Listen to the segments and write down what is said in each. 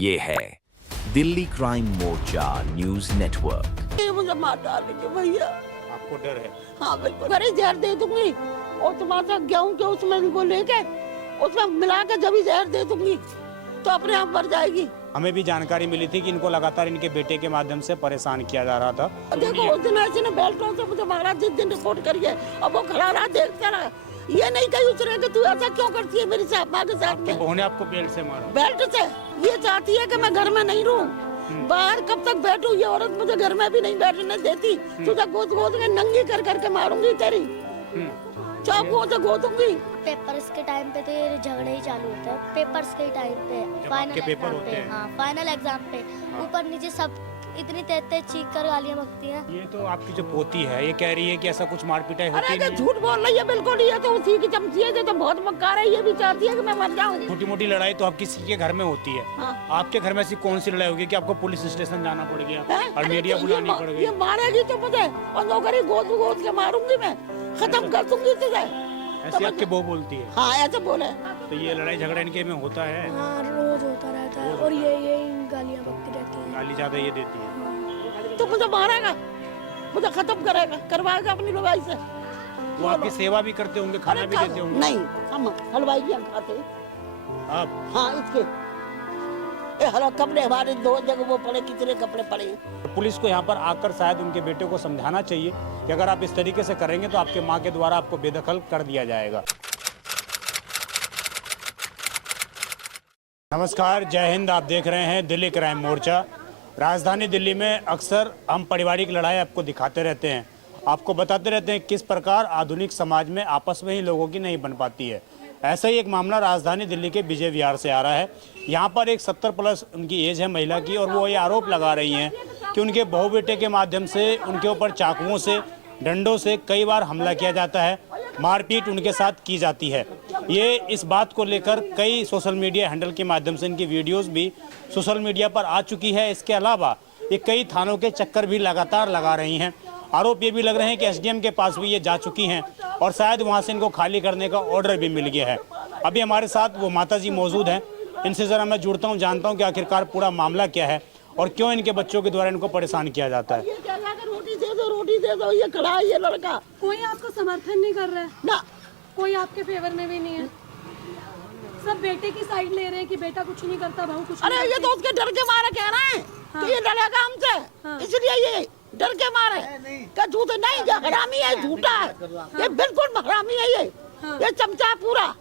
ये है दिल्ली क्राइम मोर्चा news network. ये मुझे मार डालेंगे भैया। आपको डर है? हाँ बिल्कुल, घरे जहर दे दूंगी और तुम्हारा गेहूं के उसमें इनको लेके उसमें मिला के जब ही जहर दे दूंगी तो अपने आप मर जाएगी। हमें भी जानकारी मिली थी कि इनको लगातार इनके बेटे के माध्यम से परेशान किया जा रहा था। देखो उस दिन ऐसे ने बेल्टों से मुझे मारा, जिस दिन रिपोर्ट करिए अब वो खड़ा रहा देखता रहा। ये नहीं कही उसने कि तू ऐसा क्यों करती है मेरी साथ माँ के साथ में। बहू ने आपको बेल्ट से मारा? बेल्ट से। ये चाहती है कि मैं घर में नहीं रहूं, बाहर कब तक बैठूं। ये औरत मुझे घर में भी नहीं बैठने देती। तुझे गोद गोद के नंगी कर करके मारूंगी, तेरी चाकुओं से गोदूंगी। पेपर्स के टाइम पे तो ये झगड़े ही चालू होते हैं। पेपर्स के टाइम पे, फाइनल पेपर एग्जाम होते पे, हैं। हाँ फाइनल एग्जाम पे ऊपर नीचे सब इतनी तेज तेज चीख कर गालियाँ बकती हैं। ये तो आपकी जो पोती है ये कह रही है कि ऐसा कुछ मार पिटाई होती अरे नहीं है। झूठ बोल रही है बिल्कुल। ये तो उसी की चमची है, ये तो बहुत मक्कार है। ये भी चाहती है कि मैं मर जाऊं। छोटी मोटी लड़ाई तो आप किसी के घर में होती है। हाँ। आपके घर में ऐसी कौन सी लड़ाई होगी कि आपको पुलिस स्टेशन जाना पड़ गया हैं? और अरे मीडिया तो बुलानी पड़ गई? ये मारेगी तो मुझे और नौकरी गोद गोद के मारूंगी मैं, खत्म कर दूंगी तुझे। ऐसी आपकी बहू बोलती है? हाँ ऐसे बोले। तो ये लड़ाई झगड़ा इनके में होता है? हाँ रोज होता रहता है और ये गालियाँ बकती रहती हैं। गाली ज्यादा ये देती है? तो मुझे मारेगा, मुझे खत्म करेगा, करवाएगा अपनी लुगाई से। वो आपकी सेवा भी करते होंगे, खाना भी देते होंगे? नहीं, हम हलवाई भी हम खाते। आप? हाँ इसके हलवा कपड़े हमारे दो जगह वो पड़े, कितने कपड़े पड़े हैं। पुलिस को यहाँ पर आकर शायद उनके बेटे को समझाना चाहिए कि अगर आप इस तरीके से करेंगे तो आपके माँ के द्वारा आपको बेदखल कर दिया जाएगा। नमस्कार, जय हिंद। आप देख रहे हैं दिल्ली क्राइम मोर्चा। राजधानी दिल्ली में अक्सर हम पारिवारिक लड़ाई आपको दिखाते रहते हैं, आपको बताते रहते हैं किस प्रकार आधुनिक समाज में आपस में ही लोगों की नहीं बन पाती है। ऐसा ही एक मामला राजधानी दिल्ली के विजय विहार से आ रहा है। यहाँ पर एक 70 प्लस उनकी एज है महिला की, और वो ये आरोप लगा रही हैं कि उनके बहू बेटे के माध्यम से उनके ऊपर चाकुओं से, डंडों से कई बार हमला किया जाता है, मारपीट उनके साथ की जाती है। ये इस बात को लेकर कई सोशल मीडिया हैंडल के माध्यम से इनकी वीडियोस भी सोशल मीडिया पर आ चुकी है। इसके अलावा ये कई थानों के चक्कर भी लगातार लगा रही हैं। आरोप ये भी लग रहे हैं कि एसडीएम के पास भी ये जा चुकी हैं और शायद वहाँ से इनको खाली करने का ऑर्डर भी मिल गया है। अभी हमारे साथ वो माता जी मौजूद हैं, इनसे ज़रा मैं जुड़ता हूँ, जानता हूँ कि आखिरकार पूरा मामला क्या है और क्यों इनके बच्चों के द्वारा इनको परेशान किया जाता है। ये क्या रोटी दे दो, रोटी दे दो। ये खड़ा है ये लड़का, कोई आपको समर्थन नहीं कर रहा है ना कोई आपके फेवर में भी नहीं है। सब बेटे की साइड ले रहे हैं कि बेटा कुछ नहीं करता, बहू कुछ अरे नहीं ये तो उसके डर के मारे कह रहे हैं कि ये डरेगा हमसे, इसलिए ये डर के मारे क्या झूठे नहीं, ये हरामी है, झूठा है, ये बिल्कुल हरामी है। ये चमचा है पूरा।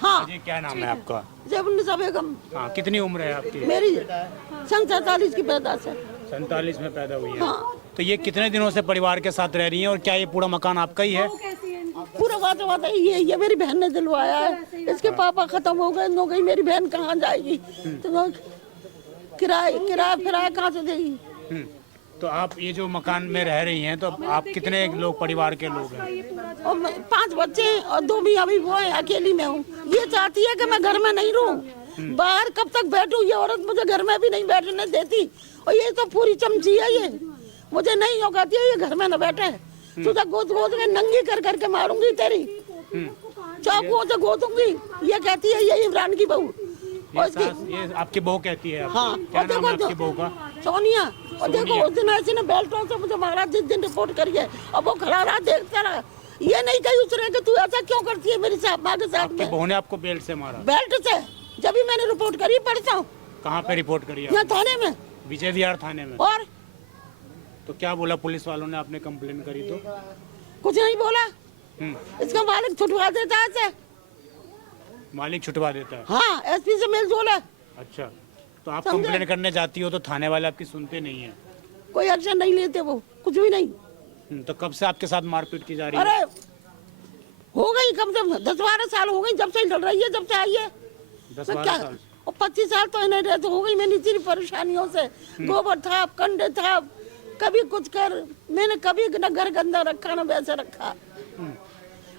हाँ जी, क्या नाम है आपका? जेबुन्निसा बेगम। हाँ, कितनी उम्र है आपकी? मेरी सन 47 की पैदाइश है। 47 में पैदा हुई है। हाँ। तो ये कितने दिनों से परिवार के साथ रह रही हैं और क्या ये पूरा मकान आपका ही है? वो कैसी है इनकी? पूरा बात है ये मेरी बहन ने दिलवाया है। इसके पापा खत्म हो गए, नो गई, मेरी बहन कहाँ जाएगी? तो किराया फिराया कहाँ से देगी? तो आप ये जो मकान में रह रही हैं, तो आप कितने लोग परिवार के लोग हैं? और 5 बच्चे हैं और 2 भी अभी वो है, अकेली में हूँ। ये चाहती है कि मैं घर में नहीं रहूं, बाहर कब तक बैठूं। ये औरत मुझे घर में भी नहीं बैठने देती और ये तो पूरी चमची है। ये मुझे नहीं औकाती है, ये घर में न बैठे। तुझे गोद गोद के नंगी कर करके मारूंगी, तेरी चाकुओं से गोदूंगी। ये कहती है ये इमरान की बहू। ये आपकी बहू कहती है? हाँ, क्या और नाम है देखो आपकी बहू का? सोनिया। और देखो उस दिन ऐसे ने बेल्टों से मुझे मारा, जिस दिन रिपोर्ट करिए अब वो खड़ा रहा देखता रहा। ये नहीं कही उसने कि तू ऐसा क्यों करती है मेरी साथ माँ के साथ में। बहू ने आपको बेल्ट से मारा? बेल्ट से। जब भी मैंने रिपोर्ट करी परसों। कहाँ पे रिपोर्ट करी यहाँ आपने? थाने में। विजय विहार थाने में? और तो क्या बोला पुलिस वालों ने? आपने कंप्लेन करी तो? कुछ नहीं बोला। इसका मालिक छुटवा देता है इसे। मालिक छुटवा देता है? हाँ, एसपी से मेल जोल है। अच्छा, तो आप समझे? कंप्लेन करने जाती हो तो थाने वाले आपकी सुनते नहीं है? कोई एक्शन नहीं लेते, वो कुछ भी नहीं। तो कब से आपके साथ मारपीट की जा रही है? अरे हो गई कम से कम 10-12 साल हो गई, जब से लड़ रही है, जब से आई है। 10-12 साल? और 25 साल तो इन्हें रहते हो गई मैंने इतनी परेशानियों से। गोबर था, कंडे था, कभी कुछ कर, मैंने कभी न घर गंदा रखा न वैसे रखा।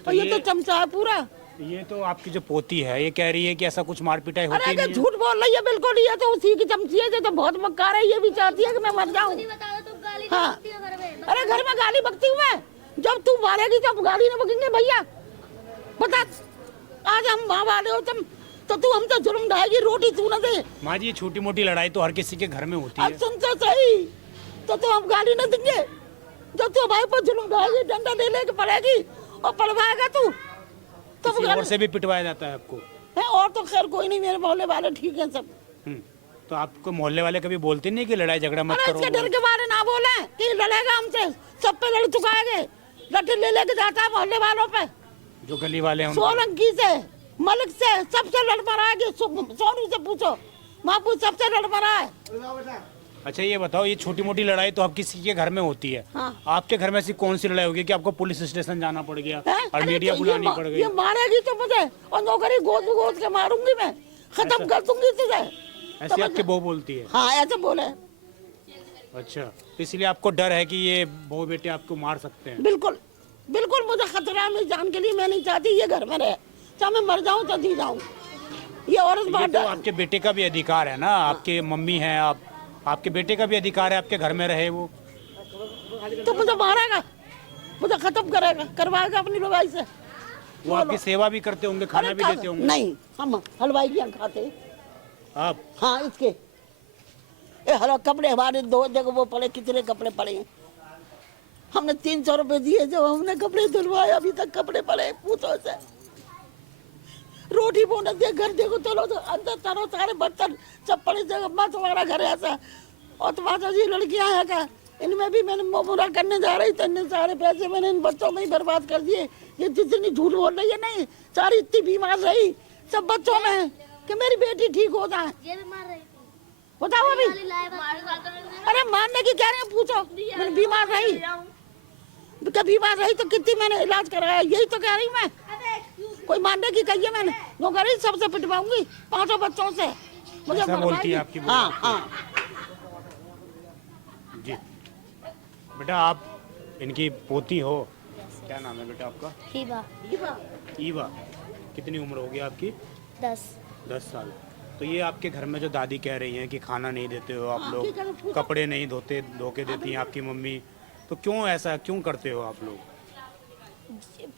और ये तो चमचा है पूरा। ये तो आपकी जो पोती है ये कह रही है कि ऐसा कुछ मार पिटाई होती अरे नहीं है? झूठ बोल रही है बिल्कुल। ये तो उसी की चमची है, ये तो बहुत मक्कार है। ये भी चाहती है कि मैं मर जाऊं। हाँ, अरे घर में गाली बकती हूँ मैं। जब तू मारेगी तब गाली न बकेंगे भैया। बता, आज हम माँ वाले हो, तुम तो तू हमसे जुर्म ढाएगी, रोटी तू न दे। माँ जी, ये छोटी मोटी लड़ाई तो हर किसी के घर में होती अब है। सुन तो सही, तो हम गाली न देंगे। जब तू हमारे पर जुर्म ढाएगी, डंडा ले लेके पड़ेगी और पड़वाएगा तू तो किसी और से भी पिटवाया जाता है आपको? है। और तो खैर कोई नहीं, मेरे मोहल्ले वाले ठीक है सब। तो आपको मोहल्ले वाले कभी बोलते नहीं कि लड़ाई झगड़ा मत अरे करो? इसके डर के बारे ना बोले कि लड़ेगा हमसे, सब पे लड़ चुकाएंगे। लट्ठे ले लेके जाता है मोहल्ले वालों पे, जो गली वाले हैं सोलंकी से, मलिक से, सबसे लड़ मरा है। सोनू से पूछो, महबूब सबसे लड़ मरा है। अच्छा ये बताओ, ये छोटी मोटी लड़ाई तो अब किसी के घर में होती है, हाँ। आपके घर में ऐसी कौन सी लड़ाई होगी कि आपको पुलिस स्टेशन जाना पड़ गया है? और अरे मीडिया तो बुलानी पड़ गई? ये मारेगी तो मुझे, और नौकरी गोद गोद के मारूंगी मैं, खत्म कर दूंगी तुझे। ऐसे आपकी बहू बोलती है? हाँ ऐसे बोले। अच्छा, तो इसलिए आपको डर है कि ये बहू बेटे आपको मार सकते हैं? बिल्कुल बिल्कुल, मुझे खतरा है मेरी जान के लिए। मैं नहीं चाहती ये घर में रहे, चाहे मैं मर जाऊं तो जी जाऊं। ये औरत ये बात तो आपके बेटे का भी अधिकार है ना, आपके मम्मी हैं आप, आपके बेटे का भी अधिकार है आपके घर में रहे वो। तो मुझे मारेगा, मुझे खत्म करेगा, करवाएगा अपनी लड़ाई से। वो आपकी सेवा भी करते होंगे, खाना अरे भी देते होंगे? नहीं, हम हलवाई की यहाँ खाते। आप? हाँ इसके हलो कपड़े हमारे दो जगह वो पड़े, कितने कपड़े पड़े हैं। हमने 300 रुपए दिए, जब हमने कपड़े धुलवाए अभी तक कपड़े पड़े। पूछो से रोटी बोने दे, घर देखो चलो तो अंदर तारो सारे बर्तन सब पड़े जगह। मैं तुम्हारा घर ऐसा और तुम्हारा जी लड़कियां हैं क्या, इनमें भी मैंने पूरा करने जा रही तो इतने सारे पैसे मैंने इन बच्चों में ही बर्बाद कर दिए। ये जितनी झूठ बोल रही है, नहीं सारी इतनी बीमार रही सब बच्चों में कि मेरी बेटी ठीक हो जाए। ये भी मार रही थी। बताओ अभी, अरे अरे मारने की कह रहे हैं, पूछो। मैंने बीमार रही, बीमार रही तो कितनी मैंने इलाज कराया, यही तो कह रही मैं। कोई मारने की कही है मैंने, नौकरी सबसे पिटवाऊंगी, 5 बच्चों से। मुझे ऐसा बोलती है आपकी बहू? हाँ हाँ। जी बेटा, आप इनकी पोती हो, क्या नाम है बेटा आपका? हीबा। ईवा। कितनी उम्र होगी आपकी? 10 साल। तो ये आपके घर में जो दादी कह रही हैं कि खाना नहीं देते हो आप लोग, कपड़े नहीं धो के देती हैं आपकी मम्मी, तो क्यों ऐसा क्यों करते हो आप लोग?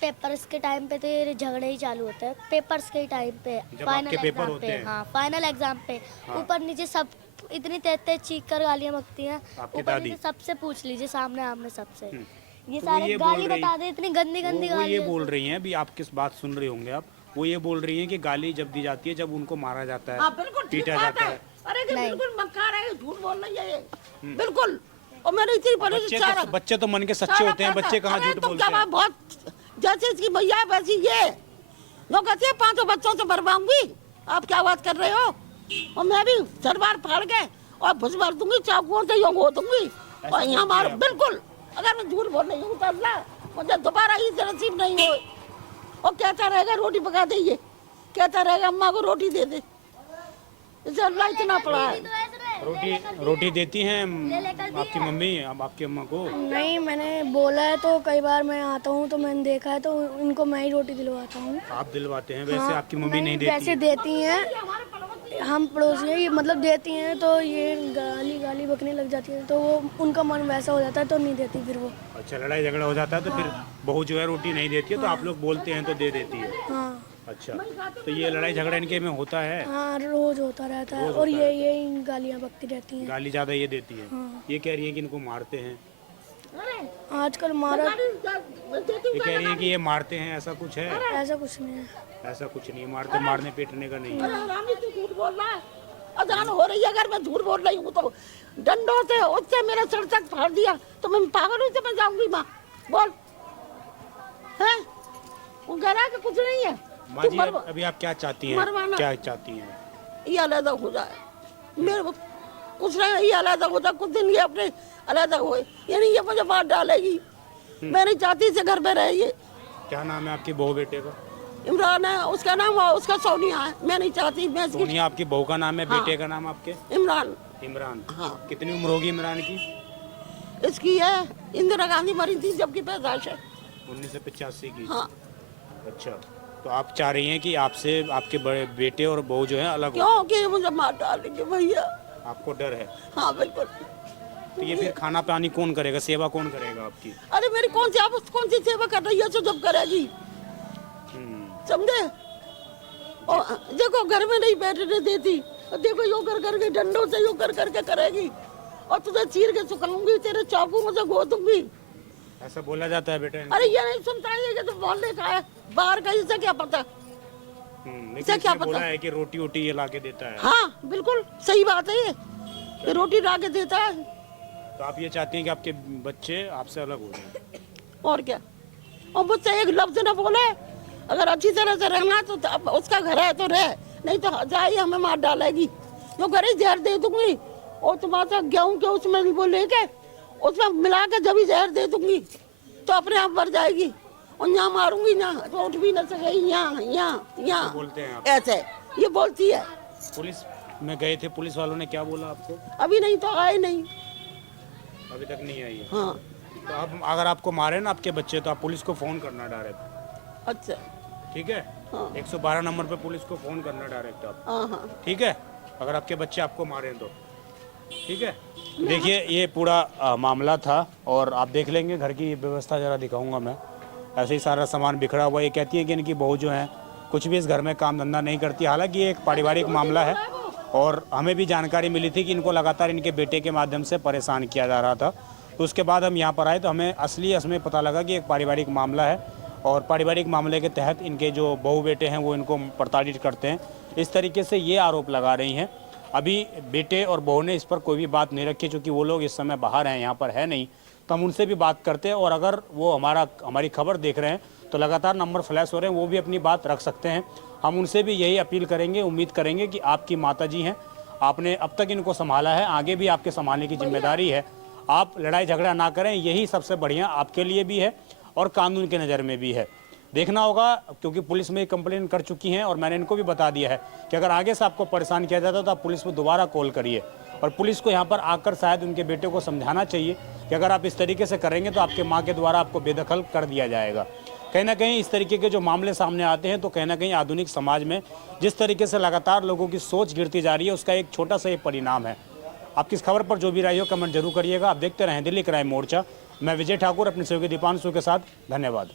पेपर्स के टाइम पे तो ये झगड़े ही चालू होते हैं। पेपर्स के टाइम पे, जब आपके पेपर होते हैं? हाँ फाइनल एग्जाम पे, हाँ। ऊपर नीचे सब इतनी तेज चीख कर गालियां बकती हैं। आपकी ऊपर दादी? नीचे सबसे पूछ लीजिए, सामने आमने सबसे ये तो सारे ये बोल गाली रही- बता दे, इतनी गंदी गंदी वो गाली। ये बोल रही हैं, अभी आप किस बात सुन रहे होंगे आप, वो ये बोल रही हैं कि गाली जब दी जाती है जब उनको मारा जाता हाँ है, बिल्कुल ठीक पीटा बात जाता है। है। अरे कि नहीं। बिल्कुल मक्कार है, झूठ बोल रही है ये, बिल्कुल। और मैंने इतनी बड़ी बच्चे तो मन के सच्चे होते हैं, बच्चे कहाँ झूठ बोलते हैं? बहुत जैसे इसकी भैया है वैसी ये, लोग कहते हैं 5 बच्चों से बरबाऊंगी। आप क्या बात कर रहे हो? और मैं भी सरबार फाड़ के और भुस भर दूंगी, चाकुओं से योग हो दूंगी और यहाँ मार। बिल्कुल, अगर मैं झूठ बोल रही हूँ तो अल्लाह मुझे दोबारा ही नसीब नहीं हो। और कहता रहेगा रोटी पका दे, ये कहता रहेगा अम्मा को रोटी दे दे। इसे अल्लाह इतना पड़ा है। रोटी देती हैं आपकी मम्मी अब आपकी अम्मा को? नहीं, मैंने बोला है तो कई बार मैं आता हूँ तो मैंने देखा है तो इनको मैं ही रोटी दिलवाता हूँ। आप दिलवाते हैं? वैसे आपकी मम्मी नहीं देती? वैसे देती हैं, हम पड़ोसी हैं, ये मतलब देती हैं तो ये गाली बकने लग जाती है तो वो उनका मन वैसा हो जाता है तो नहीं देती फिर वो। अच्छा, लड़ाई झगड़ा हो जाता है तो फिर बहू जो है रोटी नहीं देती है तो आप लोग बोलते हैं तो दे देती है? हाँ अच्छा, तो ये लड़ाई झगड़ा इनके में होता है? हाँ, रोज होता रहता है और ये गालियाँ बकती रहती हैं। गाली ज्यादा ये देती है? हाँ। ये कह रही है कि इनको मारते हैं? आजकल मारा, ये कह रही है कि ये मारते हैं, ऐसा कुछ है? ऐसा कुछ नहीं है। ऐसा कुछ नहीं, मारते मारने पीटने का नहीं है। अरे हरामी तू झूठ बोल रहा है, अजान हो रही है। अगर मैं झूठ बोल रही हूँ तो डंडों से उससे मेरा सर तक फाड़ दिया तो मैं पागल हूँ तो मैं जाऊंगी। माँ बोल है, वो कह रहा है कि कुछ नहीं है। माँ जी, अभी आप क्या चाहती हैं? मरवाना। क्या चाहती हैं? ये अलग हो जाए, मेरे को कुछ नहीं, ये अलग हो जाए, कुछ दिन ये अपने अलग हो, यानी ये मुझे मार डालेगी। मैं नहीं चाहती इसे घर में रहे। ये क्या नाम है आपकी बहू बेटे का? इमरान है उसका नाम, उसका सोनिया है। मैं नहीं चाहती मैं इसकी। सोनिया आपकी बहू का नाम है? हाँ। बेटे का नाम आपके? इमरान। इमरान। हाँ। कितनी उम्र होगी इमरान की? इसकी है, इंदिरा गांधी मरी थी जबकि पैदाइश है 1985 की? हाँ। अच्छा, तो आप चाह रही हैं कि आपसे आपके बड़े बेटे और बहू जो है अलग हो? क्यों कि मुझे मार डालेंगे भैया। आपको डर है? हाँ बिल्कुल। तो ये फिर खाना पानी कौन करेगा, सेवा कौन करेगा आपकी? अरे मेरी कौन सी सेवा कर रही है जो जब करेगी, समझे? और देखो घर में नहीं बैठने देती, देखो यो कर करके डंडों से यो कर करके करेगी, और तुझे चीर के सुखाऊंगी, तेरे चाकू में से गोदूंगी। ऐसा बोला जाता है बेटा इनको? अरे ये नहीं सुनता है, ये तो मोहल्ले का है, बाहर का, इसे क्या पता। लेकिन इसे क्या इसने पता? बोला है कि रोटी वोटी ये ला के देता है। हाँ बिल्कुल सही बात है, ये रोटी ला के देता है। तो आप ये चाहती हैं कि आपके बच्चे आपसे अलग हो जाए? और क्या, और मुझसे एक लफ्ज न बोले, अगर अच्छी तरह से रहना तो अब उसका घर है तो रह, नहीं तो जाए हमें मार डालेगी। जो घर ही जहर दे दूंगी, और तुम्हारा गेहूं के उसमें वो लेके उसमें मिला के जब ही जहर दे दूंगी तो अपने आप मर जाएगी, और यहाँ मारूंगी, यहाँ तो उठ भी न सकेगी, यहाँ बोलते हैं आप? ऐसे ये बोलती है। पुलिस में गए थे, पुलिस वालों ने क्या बोला आपको? अभी नहीं तो आए नहीं। अभी तक नहीं आई है। हाँ तो अब अगर आपको मारे ना आपके बच्चे, तो आप पुलिस को फोन करना डायरेक्ट, अच्छा, ठीक है? हाँ। 112 नंबर पे पुलिस को फोन करना डायरेक्ट आप, हाँ हाँ ठीक है? अगर आपके बच्चे आपको मारे तो, ठीक है? देखिए ये पूरा मामला था, और आप देख लेंगे घर की व्यवस्था जरा दिखाऊंगा मैं। ऐसे ही सारा सामान बिखरा हुआ। ये कहती है कि इनकी बहू जो है कुछ भी इस घर में काम धंधा नहीं करती। हालांकि ये एक पारिवारिक मामला है, और हमें भी जानकारी मिली थी कि इनको लगातार इनके बेटे के माध्यम से परेशान किया जा रहा था। तो उसके बाद हम यहाँ पर आए तो हमें असली पता लगा कि एक पारिवारिक मामला है, और पारिवारिक मामले के तहत इनके जो बहू बेटे हैं वो इनको प्रताड़ित करते हैं। इस तरीके से ये आरोप लगा रही हैं। अभी बेटे और बहू ने इस पर कोई भी बात नहीं रखी, क्योंकि वो लोग इस समय बाहर हैं, यहाँ पर है नहीं, तो हम उनसे भी बात करते हैं। और अगर वो हमारी खबर देख रहे हैं तो लगातार नंबर फ्लैश हो रहे हैं, वो भी अपनी बात रख सकते हैं। हम उनसे भी यही अपील करेंगे, उम्मीद करेंगे कि आपकी माताजी हैं, आपने अब तक इनको संभाला है, आगे भी आपके संभालने की जिम्मेदारी है। आप लड़ाई झगड़ा ना करें, यही सबसे बढ़िया आपके लिए भी है और कानून के नज़र में भी है। देखना होगा, क्योंकि पुलिस में कंप्लेंट कर चुकी हैं, और मैंने इनको भी बता दिया है कि अगर आगे से आपको परेशान किया जाता है तो आप पुलिस को दोबारा कॉल करिए। और पुलिस को यहाँ पर आकर शायद उनके बेटे को समझाना चाहिए कि अगर आप इस तरीके से करेंगे तो आपके माँ के द्वारा आपको बेदखल कर दिया जाएगा। कहीं ना कहीं इस तरीके के जो मामले सामने आते हैं तो कहीं ना कहीं आधुनिक समाज में जिस तरीके से लगातार लोगों की सोच गिरती जा रही है, उसका एक छोटा सा ये परिणाम है। आपकी इस खबर पर जो भी राय हो कमेंट जरूर करिएगा। आप देखते रहें दिल्ली क्राइम मोर्चा। मैं विजय ठाकुर अपने सहयोगी दीपांशु के साथ, धन्यवाद।